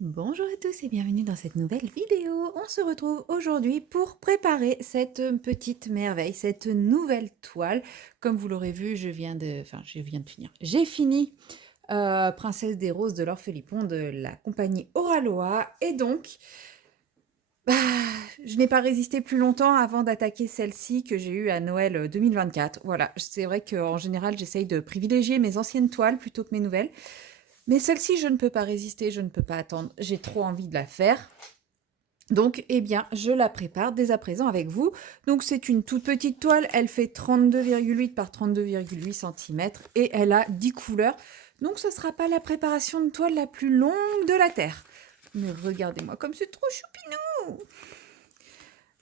Bonjour à tous et bienvenue dans cette nouvelle vidéo. On se retrouve aujourd'hui pour préparer cette petite merveille, cette nouvelle toile. Comme vous l'aurez vu, je viens de finir. J'ai fini Princesse des Roses de l'Orphelipon de la compagnie Oraloa et donc bah, je n'ai pas résisté plus longtemps avant d'attaquer celle-ci que j'ai eue à Noël 2024. Voilà, c'est vrai qu'en général, j'essaye de privilégier mes anciennes toiles plutôt que mes nouvelles. Mais celle-ci, je ne peux pas résister, je ne peux pas attendre. J'ai trop envie de la faire. Donc, eh bien, je la prépare dès à présent avec vous. Donc, c'est une toute petite toile. Elle fait 32,8 par 32,8 cm et elle a 10 couleurs. Donc, ce ne sera pas la préparation de toile la plus longue de la Terre. Mais regardez-moi comme c'est trop choupinou!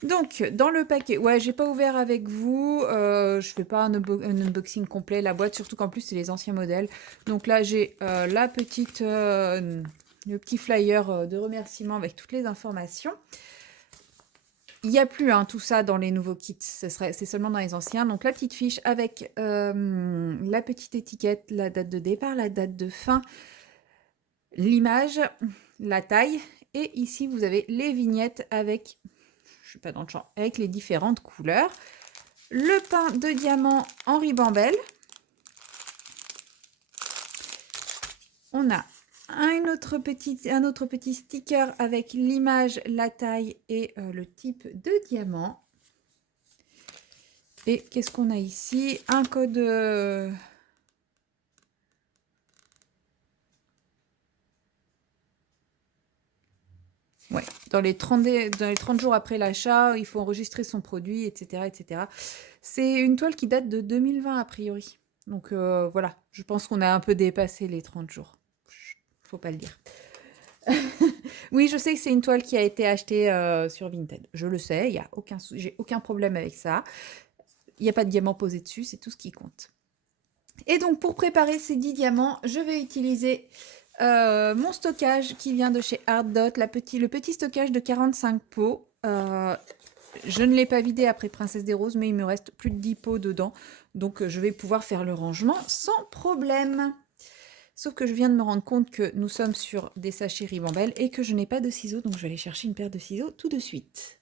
Donc, dans le paquet, ouais, j'ai pas ouvert avec vous. Je fais pas un unboxing complet, la boîte, surtout qu'en plus, c'est les anciens modèles. Donc là, j'ai le petit flyer de remerciement avec toutes les informations. Il n'y a plus tout ça dans les nouveaux kits, c'est seulement dans les anciens. Donc la petite fiche avec la petite étiquette, la date de départ, la date de fin, l'image, la taille. Et ici, vous avez les vignettes avec, je suis pas dans le champ, avec les différentes couleurs. Le pain de diamant en ribambelle. On a un autre petit sticker avec l'image, la taille et le type de diamant. Et qu'est-ce qu'on a ici? Un code... Ouais, dans les 30 jours après l'achat, il faut enregistrer son produit, etc. etc. C'est une toile qui date de 2020 a priori. Donc voilà, je pense qu'on a un peu dépassé les 30 jours. Faut pas le dire. Oui, je sais que c'est une toile qui a été achetée sur Vinted. Je le sais, j'ai aucun problème avec ça. Il n'y a pas de diamant posé dessus, c'est tout ce qui compte. Et donc, pour préparer ces 10 diamants, je vais utiliser mon stockage qui vient de chez Artdot, le petit stockage de 45 pots. Je ne l'ai pas vidé après Princesse des Roses, mais il me reste plus de 10 pots dedans. Donc, je vais pouvoir faire le rangement sans problème. Sauf que je viens de me rendre compte que nous sommes sur des sachets ribambelle et que je n'ai pas de ciseaux, donc je vais aller chercher une paire de ciseaux tout de suite.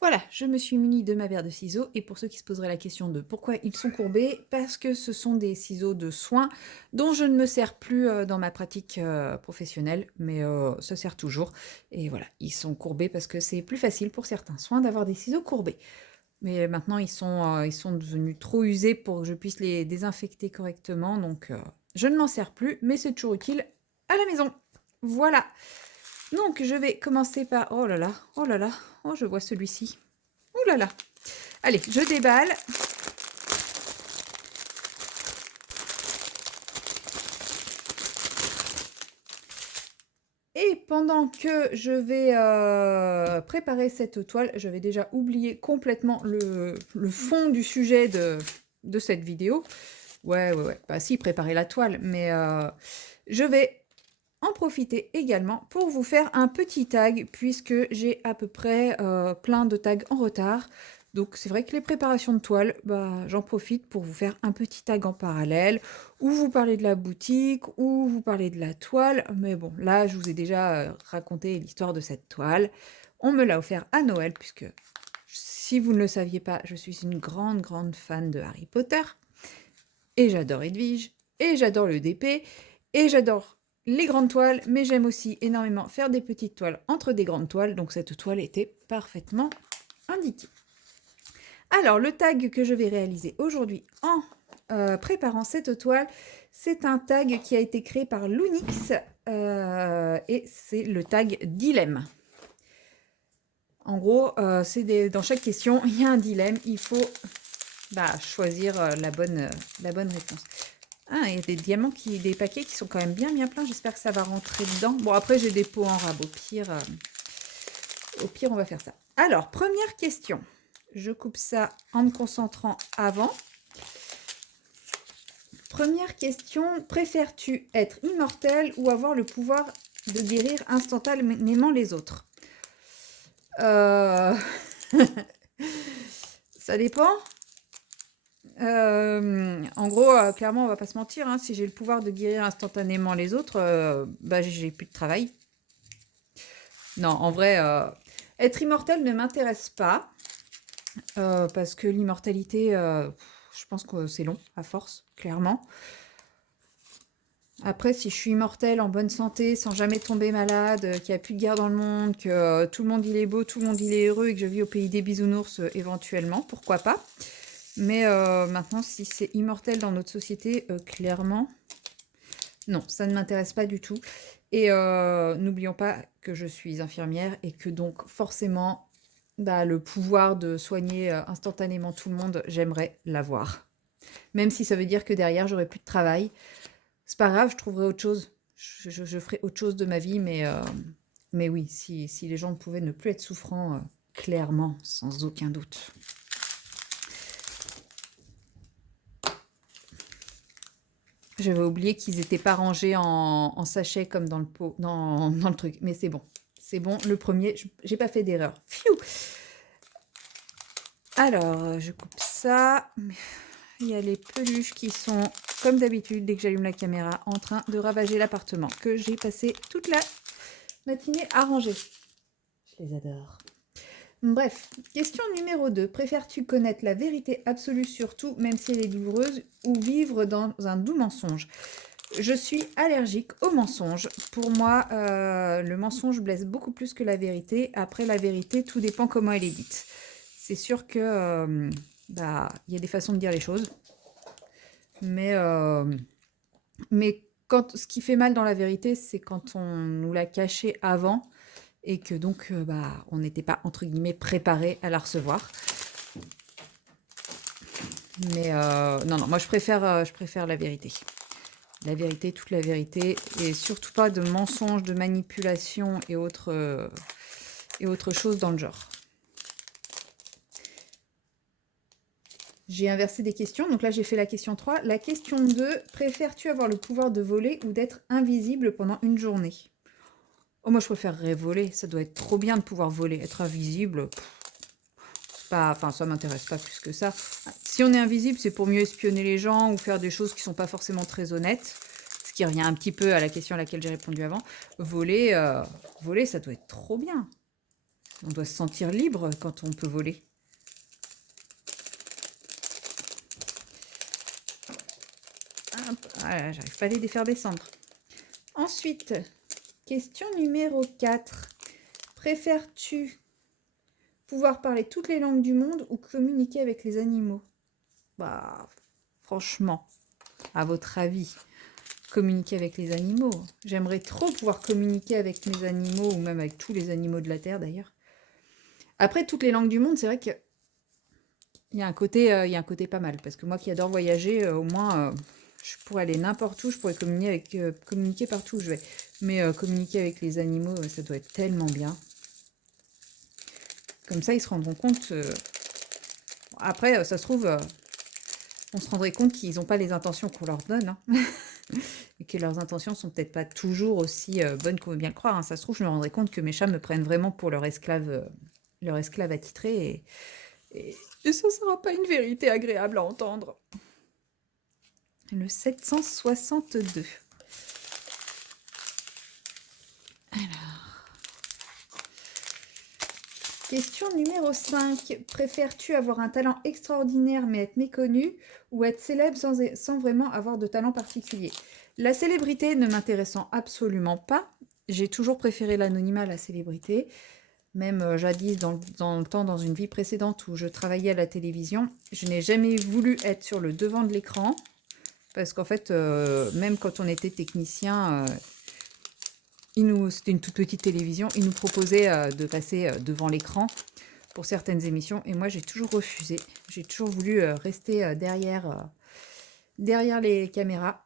Voilà, je me suis munie de ma paire de ciseaux, et pour ceux qui se poseraient la question de pourquoi ils sont courbés, parce que ce sont des ciseaux de soin dont je ne me sers plus dans ma pratique professionnelle, mais ça sert toujours. Et voilà, ils sont courbés parce que c'est plus facile pour certains soins d'avoir des ciseaux courbés. Mais maintenant, ils sont devenus trop usés pour que je puisse les désinfecter correctement, donc je ne m'en sers plus, mais c'est toujours utile à la maison. Voilà. Donc, je vais commencer par... Oh là là, oh là là, oh, je vois celui-ci. Oh là là. Allez, je déballe. Et pendant que je vais préparer cette toile, je vais déjà oublier complètement le fond du sujet de cette vidéo. Ouais. Bah si, préparer la toile, mais je vais en profiter également pour vous faire un petit tag, puisque j'ai à peu près plein de tags en retard. Donc c'est vrai que les préparations de toile, bah, j'en profite pour vous faire un petit tag en parallèle, ou vous parler de la boutique, ou vous parler de la toile. Mais bon, là, je vous ai déjà raconté l'histoire de cette toile. On me l'a offert à Noël, puisque si vous ne le saviez pas, je suis une grande fan de Harry Potter. Et j'adore Edwige, et j'adore le DP, et j'adore les grandes toiles, mais j'aime aussi énormément faire des petites toiles entre des grandes toiles, donc cette toile était parfaitement indiquée. Alors, le tag que je vais réaliser aujourd'hui en préparant cette toile, c'est un tag qui a été créé par Lunix, et c'est le tag dilemme. En gros, dans chaque question, il y a un dilemme, il faut choisir la bonne réponse. Ah, il y a des diamants, des paquets qui sont quand même bien pleins. J'espère que ça va rentrer dedans. Bon, après, j'ai des pots en rab. Au pire, on va faire ça. Alors, première question. Je coupe ça en me concentrant avant. Première question. Préfères-tu être immortel ou avoir le pouvoir de guérir instantanément les autres? Ça dépend. En gros, clairement, on va pas se mentir, hein, si j'ai le pouvoir de guérir instantanément les autres, bah, j'ai plus de travail. Non, en vrai, être immortel ne m'intéresse pas, parce que l'immortalité, je pense que c'est long, à force, clairement. Après, si je suis immortelle, en bonne santé, sans jamais tomber malade, qu'il n'y a plus de guerre dans le monde, que tout le monde il est beau, tout le monde il est heureux et que je vis au pays des bisounours, éventuellement, pourquoi pas. Mais maintenant, si c'est immortel dans notre société, clairement, non, ça ne m'intéresse pas du tout. Et n'oublions pas que je suis infirmière et que donc forcément, bah, le pouvoir de soigner instantanément tout le monde, j'aimerais l'avoir. Même si ça veut dire que derrière, j'aurai plus de travail. C'est pas grave, je trouverai autre chose. Je ferai autre chose de ma vie, mais oui, si les gens pouvaient ne plus être souffrants, clairement, sans aucun doute. J'avais oublié qu'ils n'étaient pas rangés en sachet comme dans le pot, dans le truc. Mais c'est bon. C'est bon, le premier, j'ai pas fait d'erreur. Pfiou. Alors, je coupe ça. Il y a les peluches qui sont, comme d'habitude, dès que j'allume la caméra, en train de ravager l'appartement que j'ai passé toute la matinée à ranger. Je les adore. Bref, question numéro 2. Préfères-tu connaître la vérité absolue sur tout, même si elle est douloureuse, ou vivre dans un doux mensonge? Je suis allergique aux mensonges. Pour moi, le mensonge blesse beaucoup plus que la vérité. Après, la vérité, tout dépend comment elle est dite. C'est sûr que bah, y a des façons de dire les choses. Mais ce qui fait mal dans la vérité, c'est quand on nous l'a cachée avant et que donc bah, on n'était pas, entre guillemets, préparé à la recevoir. Mais non, moi je préfère la vérité. La vérité, toute la vérité, et surtout pas de mensonges, de manipulation et autres choses dans le genre. J'ai inversé des questions, donc là j'ai fait la question 3. La question 2, préfères-tu avoir le pouvoir de voler ou d'être invisible pendant une journée? Oh, moi je préférerais voler, ça doit être trop bien de pouvoir voler. Être invisible, enfin ça m'intéresse pas plus que ça. Si on est invisible, c'est pour mieux espionner les gens ou faire des choses qui sont pas forcément très honnêtes. Ce qui revient un petit peu à la question à laquelle j'ai répondu avant. Voler, voler, ça doit être trop bien. On doit se sentir libre quand on peut voler. Voilà, j'arrive pas à les défaire descendre. Ensuite, question numéro 4. Préfères-tu pouvoir parler toutes les langues du monde ou communiquer avec les animaux? Bah, franchement, à votre avis, communiquer avec les animaux. J'aimerais trop pouvoir communiquer avec mes animaux ou même avec tous les animaux de la Terre d'ailleurs. Après, toutes les langues du monde, c'est vrai qu'il y a un côté pas mal. Parce que moi qui adore voyager, au moins, je pourrais aller n'importe où, je pourrais communiquer partout où je vais. Mais communiquer avec les animaux, ça doit être tellement bien. Comme ça, ils se rendront compte. Après, ça se trouve, on se rendrait compte qu'ils n'ont pas les intentions qu'on leur donne. Hein. Et que leurs intentions sont peut-être pas toujours aussi bonnes qu'on veut bien le croire. Hein. Ça se trouve, je me rendrais compte que mes chats me prennent vraiment pour leur esclave attitré. Et ce ne sera pas une vérité agréable à entendre. Le 762. Alors. Question numéro 5. Préfères-tu avoir un talent extraordinaire mais être méconnu ou être célèbre sans vraiment avoir de talent particulier? La célébrité ne m'intéressant absolument pas. J'ai toujours préféré l'anonymat à la célébrité. Même jadis, dans le temps, dans une vie précédente où je travaillais à la télévision, je n'ai jamais voulu être sur le devant de l'écran. Parce qu'en fait, même quand on était technicien, c'était une toute petite télévision, ils nous proposaient de passer devant l'écran pour certaines émissions. Et moi, j'ai toujours refusé. J'ai toujours voulu rester derrière les caméras.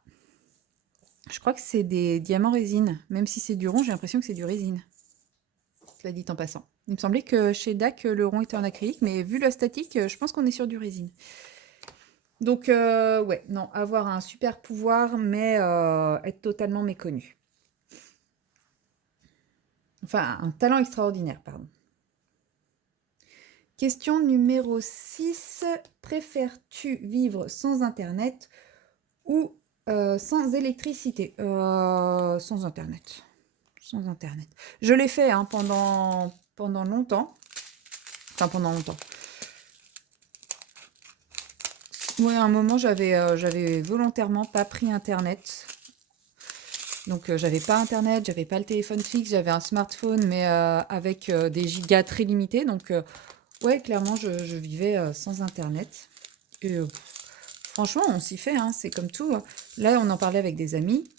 Je crois que c'est des diamants résine. Même si c'est du rond, j'ai l'impression que c'est du résine. Cela dit en passant. Il me semblait que chez DAC, le rond était en acrylique, mais vu la statique, je pense qu'on est sur du résine. Donc, ouais, non, avoir un super pouvoir, mais être totalement méconnu. Enfin, un talent extraordinaire, pardon. Question numéro 6. Préfères-tu vivre sans internet ou sans électricité? Sans internet. Sans internet. Je l'ai fait hein, pendant longtemps. Enfin, pendant longtemps. Ouais, à un moment, j'avais volontairement pas pris internet. Donc, j'avais pas internet, j'avais pas le téléphone fixe, j'avais un smartphone, mais avec des gigas très limités. Donc, ouais, clairement, je vivais sans internet. Et franchement, on s'y fait, hein, c'est comme tout. Là, on en parlait avec des amis.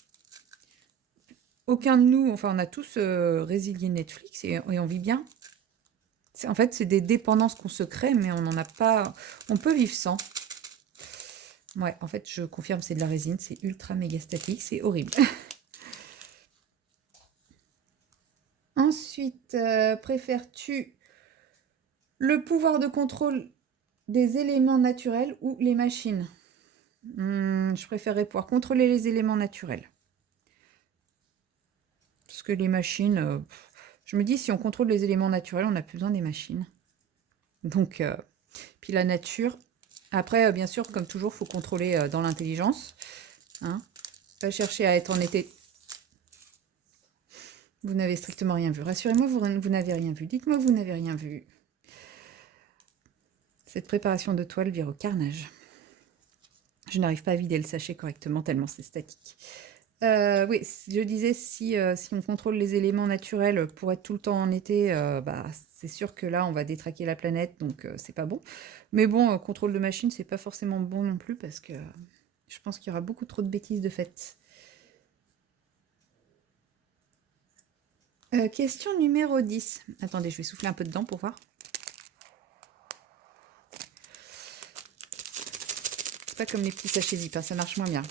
Aucun de nous, enfin, on a tous résilié Netflix et on vit bien. En fait, c'est des dépendances qu'on se crée, mais on n'en a pas. On peut vivre sans. Ouais, en fait, je confirme, c'est de la résine, c'est ultra méga statique, c'est horrible. Ensuite, préfères-tu le pouvoir de contrôle des éléments naturels ou les machines? Je préférerais pouvoir contrôler les éléments naturels. Parce que les machines, je me dis, si on contrôle les éléments naturels, on n'a plus besoin des machines. Donc, puis la nature. Après, bien sûr, comme toujours, il faut contrôler dans l'intelligence. Hein. Pas chercher à être en été. Vous n'avez strictement rien vu. Rassurez-moi, vous n'avez rien vu. Dites-moi que vous n'avez rien vu. Cette préparation de toile vire au carnage. Je n'arrive pas à vider le sachet correctement tellement c'est statique. Oui, je disais, si on contrôle les éléments naturels pour être tout le temps en été, bah, c'est sûr que là, on va détraquer la planète, donc c'est pas bon. Mais bon, contrôle de machine, c'est pas forcément bon non plus, parce que je pense qu'il y aura beaucoup trop de bêtises de fait. Question numéro 10. Attendez, je vais souffler un peu dedans pour voir. C'est pas comme les petits sachets zip, hein, ça marche moins bien.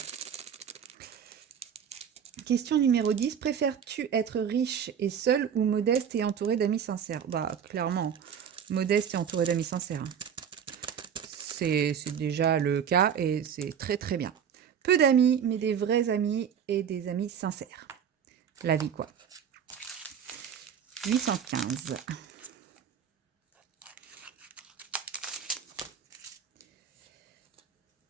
Question numéro 10. Préfères-tu être riche et seul ou modeste et entouré d'amis sincères? Bah, clairement, modeste et entouré d'amis sincères. C'est déjà le cas et c'est très très bien. Peu d'amis, mais des vrais amis et des amis sincères. La vie, quoi. 815.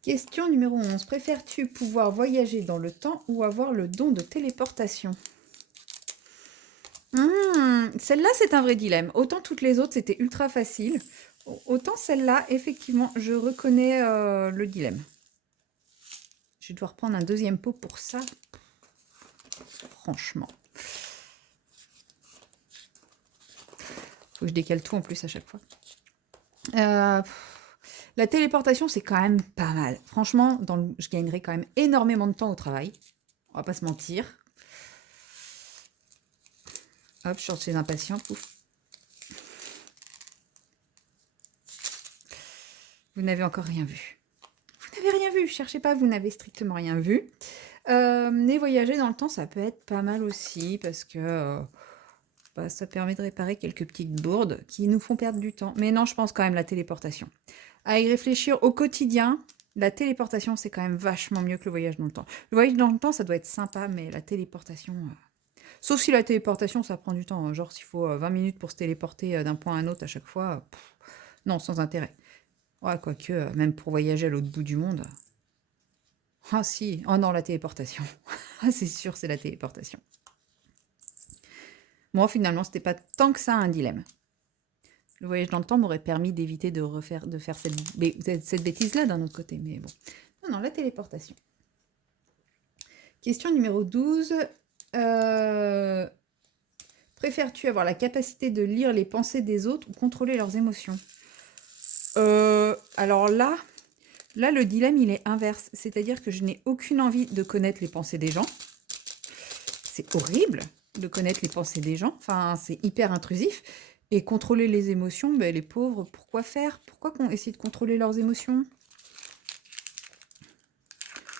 Question numéro 11. Préfères-tu pouvoir voyager dans le temps ou avoir le don de téléportation? Celle-là, c'est un vrai dilemme. Autant toutes les autres, c'était ultra facile. Autant celle-là, effectivement, je reconnais le dilemme. Je vais devoir prendre un deuxième pot pour ça. Franchement. Faut que je décale tout en plus à chaque fois. La téléportation, c'est quand même pas mal. Franchement, je gagnerais quand même énormément de temps au travail. On va pas se mentir. Hop, je sors chez impatient. Pouf. Vous n'avez encore rien vu. Vous n'avez rien vu. Cherchez pas, vous n'avez strictement rien vu. Mais voyager dans le temps, ça peut être pas mal aussi parce que ça permet de réparer quelques petites bourdes qui nous font perdre du temps. Mais non, je pense quand même la téléportation. À y réfléchir au quotidien, la téléportation, c'est quand même vachement mieux que le voyage dans le temps. Le voyage dans le temps, ça doit être sympa, mais la téléportation... Sauf si la téléportation, ça prend du temps. Hein. Genre, s'il faut 20 minutes pour se téléporter d'un point à un autre à chaque fois, non, sans intérêt. Ouais, quoique, même pour voyager à l'autre bout du monde... Ah si, oh non, la téléportation. Ah, c'est sûr, c'est la téléportation. Moi, finalement, c'était pas tant que ça un dilemme. Le voyage dans le temps m'aurait permis d'éviter de faire cette bêtise-là d'un autre côté, mais bon. Non, la téléportation. Question numéro 12. Préfères-tu avoir la capacité de lire les pensées des autres ou contrôler leurs émotions? Alors là, le dilemme, il est inverse. C'est-à-dire que je n'ai aucune envie de connaître les pensées des gens. C'est horrible de connaître les pensées des gens. Enfin, c'est hyper intrusif. Et contrôler les émotions, ben, les pauvres, pourquoi faire? Pourquoi qu'on essaie de contrôler leurs émotions?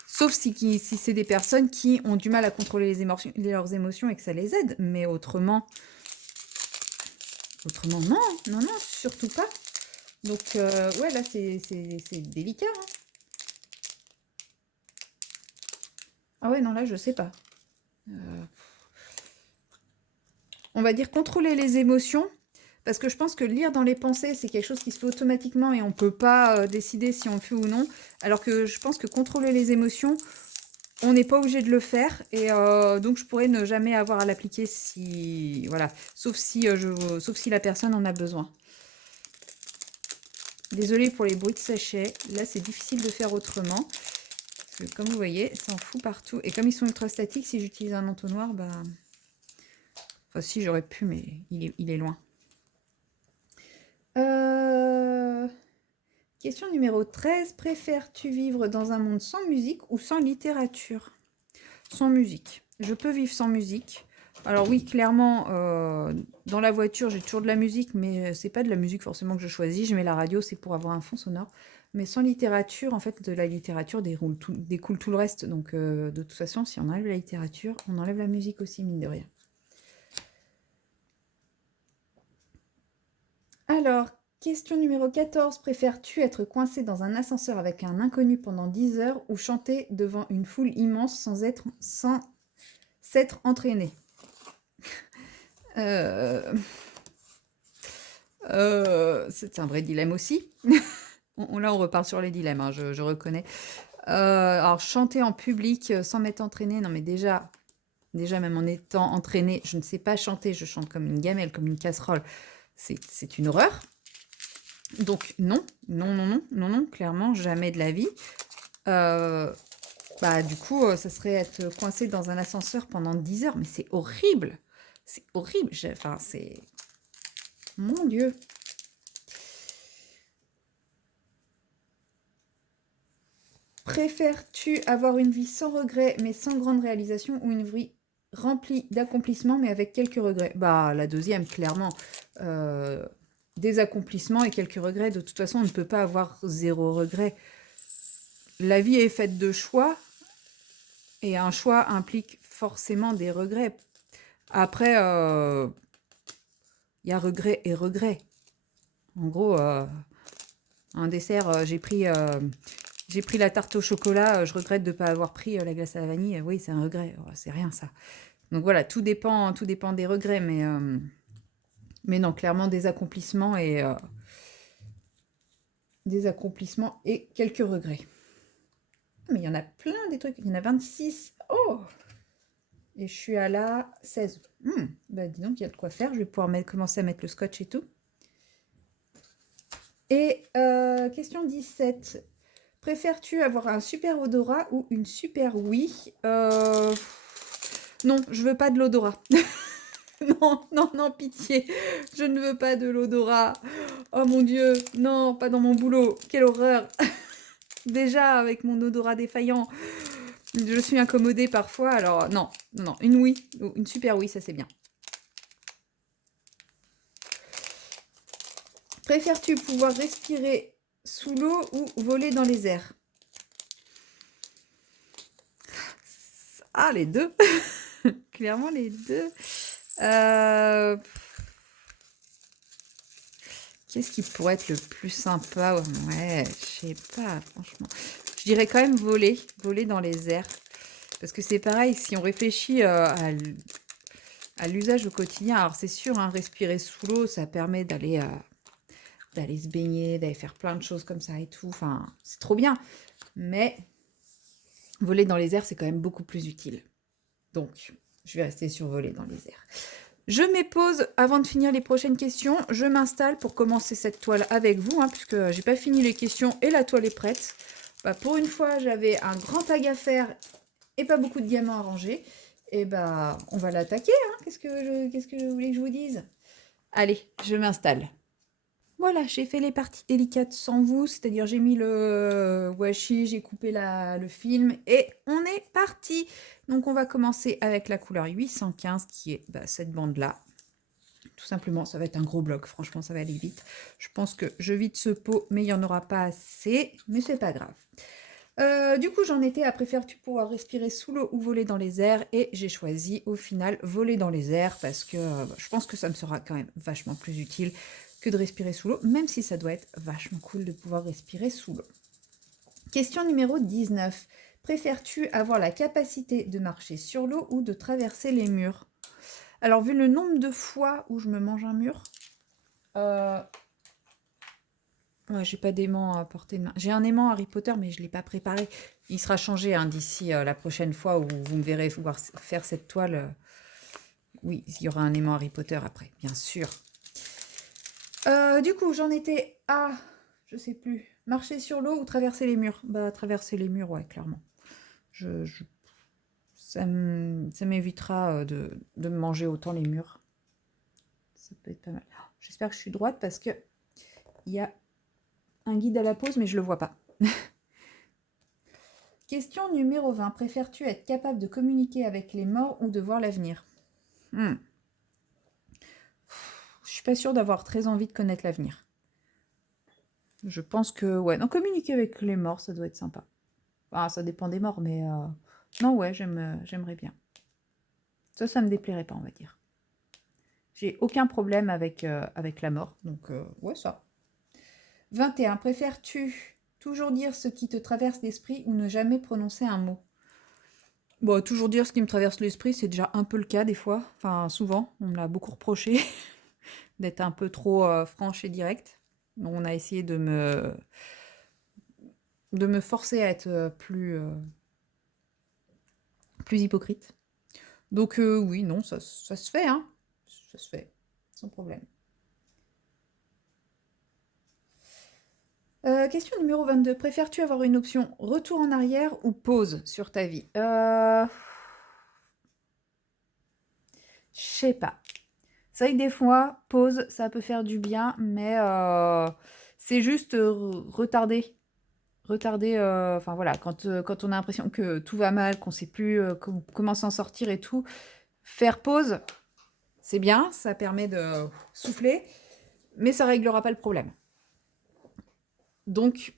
Sauf si c'est des personnes qui ont du mal à contrôler leurs émotions et que ça les aide. Mais autrement, non, surtout pas. Donc, ouais, là, c'est délicat. Hein. Ah ouais, non, là, je sais pas. On va dire contrôler les émotions. parce que je pense que lire dans les pensées, c'est quelque chose qui se fait automatiquement et on peut pas décider si on le fait ou non. Alors que je pense que contrôler les émotions, on n'est pas obligé de le faire. Et donc, je pourrais ne jamais avoir à l'appliquer si... Voilà. Sauf si la personne en a besoin. Désolée pour les bruits de sachet. Là, c'est difficile de faire autrement. Parce que, comme vous voyez, ça en fout partout. Et comme ils sont ultra statiques, si j'utilise un entonnoir, bah... Enfin, si, j'aurais pu, mais il est loin. Question numéro 13. Préfères-tu vivre dans un monde sans musique ou sans littérature? Sans musique. Je peux vivre sans musique. Alors oui, clairement, dans la voiture, j'ai toujours de la musique, mais c'est pas de la musique forcément que je choisis. Je mets la radio, c'est pour avoir un fond sonore. Mais sans littérature, en fait, de la littérature découle tout le reste. Donc, de toute façon, si on enlève la littérature, on enlève la musique aussi, mine de rien. Alors, question numéro 14. Préfères-tu être coincé dans un ascenseur avec un inconnu pendant 10 heures ou chanter devant une foule immense sans s'être entraîné? C'est un vrai dilemme aussi. Là, on repart sur les dilemmes, hein, je reconnais. Alors, chanter en public sans m'être entraîné, non mais déjà, même en étant entraîné, je ne sais pas chanter, je chante comme une gamelle, comme une casserole. C'est une horreur. Donc non, clairement, jamais de la vie. Du coup, ça serait être coincé dans un ascenseur pendant 10 heures, mais c'est horrible. C'est horrible. Enfin, c'est... Mon Dieu. Préfères-tu avoir une vie sans regrets, mais sans grande réalisation, ou une vie remplie d'accomplissements, mais avec quelques regrets? Bah, la deuxième, clairement. Des accomplissements et quelques regrets. De toute façon, on ne peut pas avoir zéro regret. La vie est faite de choix, et un choix implique forcément des regrets. Après, il y a regret et regret. En gros, un dessert, j'ai pris la tarte au chocolat, je regrette de ne pas avoir pris la glace à la vanille. Oui, c'est un regret. Oh, c'est rien, ça. Donc voilà, tout dépend des regrets, mais non, clairement des accomplissements et quelques regrets. Mais il y en a plein des trucs, il y en a 26. Oh! Et je suis à la 16. Bah dis donc, il y a de quoi faire. Je vais pouvoir commencer à mettre le scotch et tout. Et question 17. Préfères-tu avoir un super odorat ou une super ouïe? Non, je veux pas de l'odorat. Non, pitié. Je ne veux pas de l'odorat. Oh mon Dieu, non, pas dans mon boulot. Quelle horreur. Déjà, avec mon odorat défaillant, je suis incommodée parfois. Alors, non, une ouïe, une super ouïe, ça c'est bien. Préfères-tu pouvoir respirer sous l'eau ou voler dans les airs? Ah, les deux. Clairement, les deux. Qu'est-ce qui pourrait être le plus sympa? Ouais, je sais pas, franchement. Je dirais quand même voler dans les airs. Parce que c'est pareil, si on réfléchit à l'usage au quotidien, alors c'est sûr, hein, respirer sous l'eau, ça permet d'aller se baigner, d'aller faire plein de choses comme ça et tout. Enfin, c'est trop bien. Mais voler dans les airs, c'est quand même beaucoup plus utile. Donc, je vais rester sur voler dans les airs. Je m'épose avant de finir les prochaines questions. Je m'installe pour commencer cette toile avec vous, hein, puisque j'ai pas fini les questions et la toile est prête. Bah, pour une fois, j'avais un grand tag à faire et pas beaucoup de diamants à ranger. Et bah, on va l'attaquer. Hein. Qu'est-ce que vous voulez que je vous dise? Allez, je m'installe. Voilà, j'ai fait les parties délicates sans vous, c'est-à-dire j'ai mis le washi, j'ai coupé le film et on est parti. Donc on va commencer avec la couleur 815 qui est cette bande-là. Tout simplement, ça va être un gros bloc, franchement ça va aller vite. Je pense que je vide ce pot, mais il n'y en aura pas assez, mais c'est pas grave. Du coup, j'en étais à préfères-tu pouvoir respirer sous l'eau ou voler dans les airs et j'ai choisi au final voler dans les airs parce que je pense que ça me sera quand même vachement plus utile que de respirer sous l'eau, même si ça doit être vachement cool de pouvoir respirer sous l'eau. Question numéro 19. Préfères-tu avoir la capacité de marcher sur l'eau ou de traverser les murs? Alors, vu le nombre de fois où je me mange un mur, Euh, Ouais, j'ai pas d'aimant à portée de main. J'ai un aimant Harry Potter, mais je l'ai pas préparé. Il sera changé hein, d'ici la prochaine fois où vous me verrez faire cette toile. Oui, il y aura un aimant Harry Potter après, bien sûr. Du coup, j'en étais à, je sais plus, marcher sur l'eau ou traverser les murs. Bah, traverser les murs, ouais, clairement. Ça m'évitera de me manger autant les murs. Ça peut être pas mal. J'espère que je suis droite parce que il y a un guide à la pause, mais je le vois pas. Question numéro 20. Préfères-tu être capable de communiquer avec les morts ou de voir l'avenir? Je suis pas sûre d'avoir très envie de connaître l'avenir. Je pense que, ouais, non, communiquer avec les morts, ça doit être sympa. Enfin, ça dépend des morts, mais non, ouais, j'aimerais bien. Ça me déplairait pas, on va dire. J'ai aucun problème avec la mort, donc ouais, ça. 21. Préfères-tu toujours dire ce qui te traverse l'esprit ou ne jamais prononcer un mot? Bon, toujours dire ce qui me traverse l'esprit, c'est déjà un peu le cas des fois. Enfin, souvent, on me l'a beaucoup reproché d'être un peu trop franche et directe. Donc, on a essayé de me forcer à être plus hypocrite. Donc, oui, non, ça se fait, hein. Ça se fait, sans problème. Question numéro 22. Préfères-tu avoir une option retour en arrière ou pause sur ta vie? Je sais pas. C'est vrai que des fois, pause, ça peut faire du bien, mais c'est juste retarder. Retarder, enfin voilà, quand on a l'impression que tout va mal, qu'on sait plus comment s'en sortir et tout, faire pause, c'est bien, ça permet de souffler, mais ça réglera pas le problème. Donc,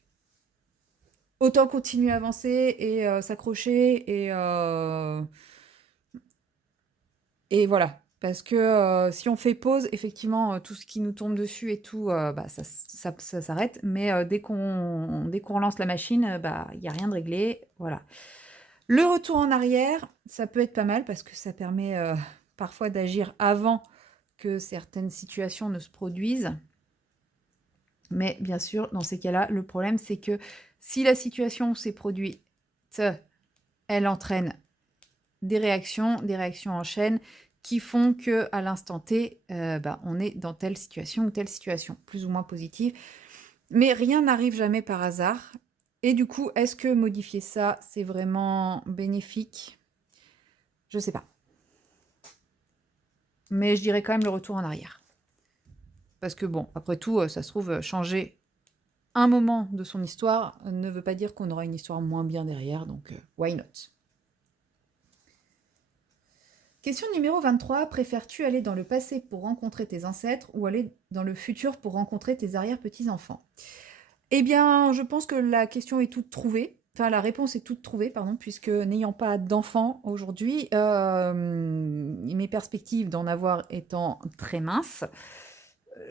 autant continuer à avancer et s'accrocher et voilà. Parce que si on fait pause, effectivement, tout ce qui nous tombe dessus et tout, bah, ça s'arrête. Mais dès qu'on relance la machine, bah, il n'y a rien de réglé. Voilà. Le retour en arrière, ça peut être pas mal parce que ça permet parfois d'agir avant que certaines situations ne se produisent. Mais bien sûr, dans ces cas-là, le problème, c'est que si la situation s'est produite, elle entraîne des réactions en chaîne qui font que à l'instant T, bah, on est dans telle situation ou telle situation, plus ou moins positive. Mais rien n'arrive jamais par hasard. Et du coup, est-ce que modifier ça, c'est vraiment bénéfique? Je sais pas. Mais je dirais quand même le retour en arrière. Parce que bon, après tout, ça se trouve, changer un moment de son histoire ne veut pas dire qu'on aura une histoire moins bien derrière, donc why not? Question numéro 23. Préfères-tu aller dans le passé pour rencontrer tes ancêtres ou aller dans le futur pour rencontrer tes arrière-petits-enfants? Eh bien, je pense que la question est toute trouvée. Enfin, la réponse est toute trouvée, pardon, puisque n'ayant pas d'enfants aujourd'hui, mes perspectives d'en avoir étant très minces,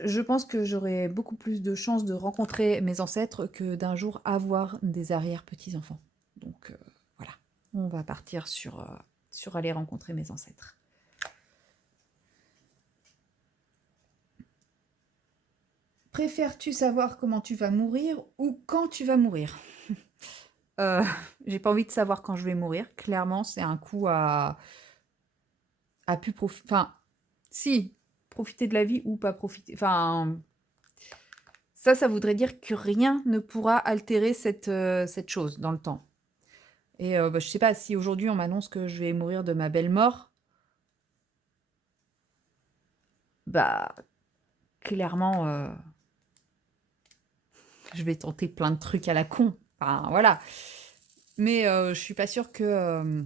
je pense que j'aurai beaucoup plus de chances de rencontrer mes ancêtres que d'un jour avoir des arrière-petits-enfants. Donc voilà, on va partir sur aller rencontrer mes ancêtres. Préfères-tu savoir comment tu vas mourir ou quand tu vas mourir? Euh, j'ai pas envie de savoir quand je vais mourir. Clairement, c'est un coup à plus profiter. Enfin, si, profiter de la vie ou pas profiter. Enfin, ça voudrait dire que rien ne pourra altérer cette chose dans le temps. Et bah, je sais pas, si aujourd'hui on m'annonce que je vais mourir de ma belle mort, bah, clairement, je vais tenter plein de trucs à la con. Enfin, voilà. Mais je suis pas sûre que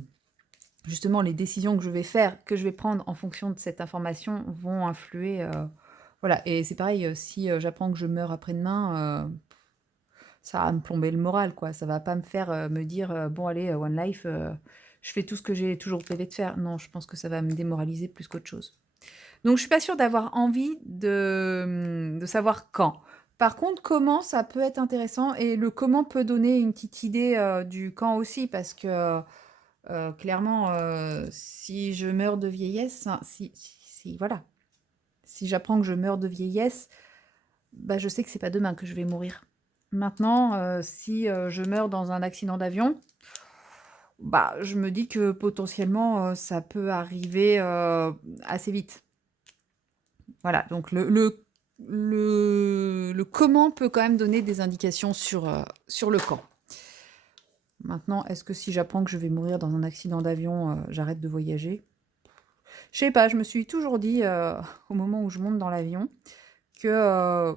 justement les décisions que je vais faire, que je vais prendre en fonction de cette information vont influer. Voilà. Et c'est pareil, si j'apprends que je meurs après-demain, ça va me plomber le moral, quoi. Ça va pas me faire me dire bon, allez, One Life, je fais tout ce que j'ai toujours rêvé de faire. Non, je pense que ça va me démoraliser plus qu'autre chose. Donc, je suis pas sûre d'avoir envie de savoir quand. Par contre, comment, ça peut être intéressant et le comment peut donner une petite idée du quand aussi, parce que clairement, si je meurs de vieillesse, hein, voilà, si j'apprends que je meurs de vieillesse, bah, je sais que c'est pas demain que je vais mourir. Maintenant, si, je meurs dans un accident d'avion, bah, je me dis que potentiellement, ça peut arriver, assez vite. Voilà, donc le comment peut quand même donner des indications sur le quand. Maintenant, est-ce que si j'apprends que je vais mourir dans un accident d'avion, j'arrête de voyager? Je sais pas, je me suis toujours dit, au moment où je monte dans l'avion que,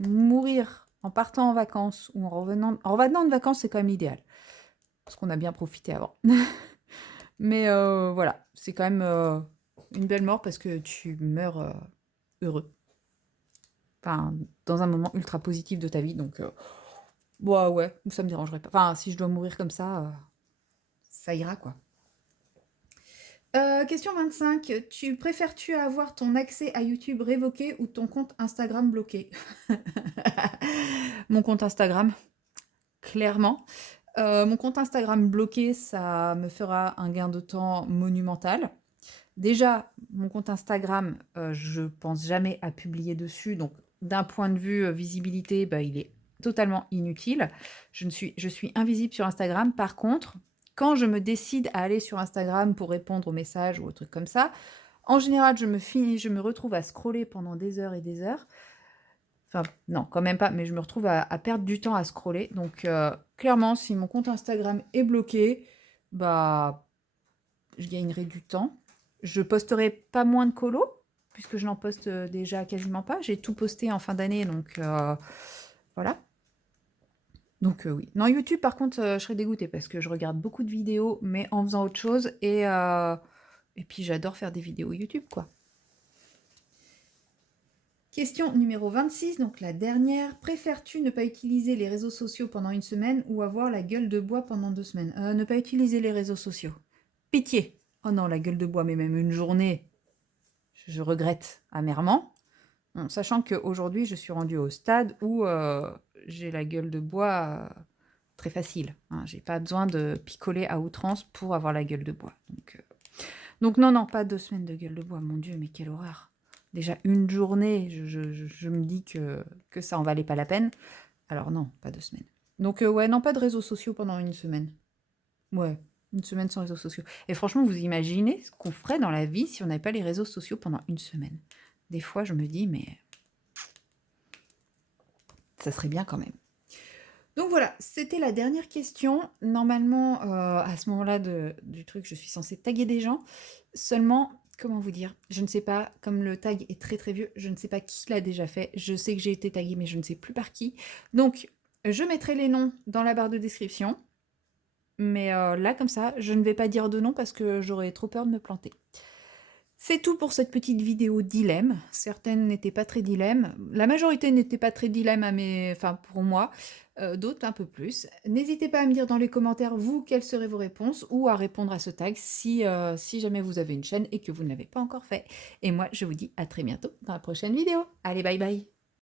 mourir en partant en vacances ou en revenant de vacances, c'est quand même l'idéal, parce qu'on a bien profité avant. Mais voilà, c'est quand même, une belle mort parce que tu meurs, heureux. Enfin, dans un moment ultra positif de ta vie, donc bah, ouais, ça me dérangerait pas. Enfin, si je dois mourir comme ça ira, quoi. Question 25. Préfères-tu avoir ton accès à YouTube révoqué ou ton compte Instagram bloqué? Mon compte Instagram, clairement. Mon compte Instagram bloqué, ça me fera un gain de temps monumental. Déjà, mon compte Instagram, je pense jamais à publier dessus, donc d'un point de vue, visibilité, bah, il est totalement inutile. Je suis invisible sur Instagram. Par contre, quand je me décide à aller sur Instagram pour répondre aux messages ou aux trucs comme ça, en général, je me retrouve à scroller pendant des heures et des heures. Enfin, non, quand même pas, mais je me retrouve à perdre du temps à scroller. Donc, clairement, si mon compte Instagram est bloqué, bah, je gagnerai du temps. Je posterai pas moins de colos, puisque je n'en poste déjà quasiment pas. J'ai tout posté en fin d'année, donc voilà. Donc oui. Non, YouTube, par contre, je serais dégoûtée parce que je regarde beaucoup de vidéos, mais en faisant autre chose. Et puis, j'adore faire des vidéos YouTube, quoi. Question numéro 26, donc la dernière. Préfères-tu ne pas utiliser les réseaux sociaux pendant une semaine ou avoir la gueule de bois pendant 2 semaines? Ne pas utiliser les réseaux sociaux. Pitié. Oh non, la gueule de bois, mais même une journée, je regrette amèrement. Bon, sachant qu'aujourd'hui, je suis rendue au stade où j'ai la gueule de bois très facile. Hein. J'ai pas besoin de picoler à outrance pour avoir la gueule de bois. Donc non, non, pas 2 semaines de gueule de bois. Mon Dieu, mais quelle horreur. Déjà une journée, je me dis que ça en valait pas la peine. Alors non, pas 2 semaines. Donc ouais, non, pas de réseaux sociaux pendant une semaine. Ouais, une semaine sans réseaux sociaux. Et franchement, vous imaginez ce qu'on ferait dans la vie si on n'avait pas les réseaux sociaux pendant une semaine? Des fois, je me dis, mais ça serait bien quand même. Donc voilà, c'était la dernière question. Normalement, à ce moment-là du truc, je suis censée taguer des gens. Seulement, comment vous dire? Je ne sais pas, comme le tag est très très vieux, je ne sais pas qui l'a déjà fait. Je sais que j'ai été taguée, mais je ne sais plus par qui. Donc, je mettrai les noms dans la barre de description. Mais là, comme ça, je ne vais pas dire de nom parce que j'aurais trop peur de me planter. C'est tout pour cette petite vidéo dilemme. Certaines n'étaient pas très dilemmes. La majorité n'était pas très dilemme enfin, pour moi. D'autres un peu plus. N'hésitez pas à me dire dans les commentaires, vous, quelles seraient vos réponses ou à répondre à ce tag si jamais vous avez une chaîne et que vous ne l'avez pas encore fait. Et moi, je vous dis à très bientôt dans la prochaine vidéo. Allez, bye bye!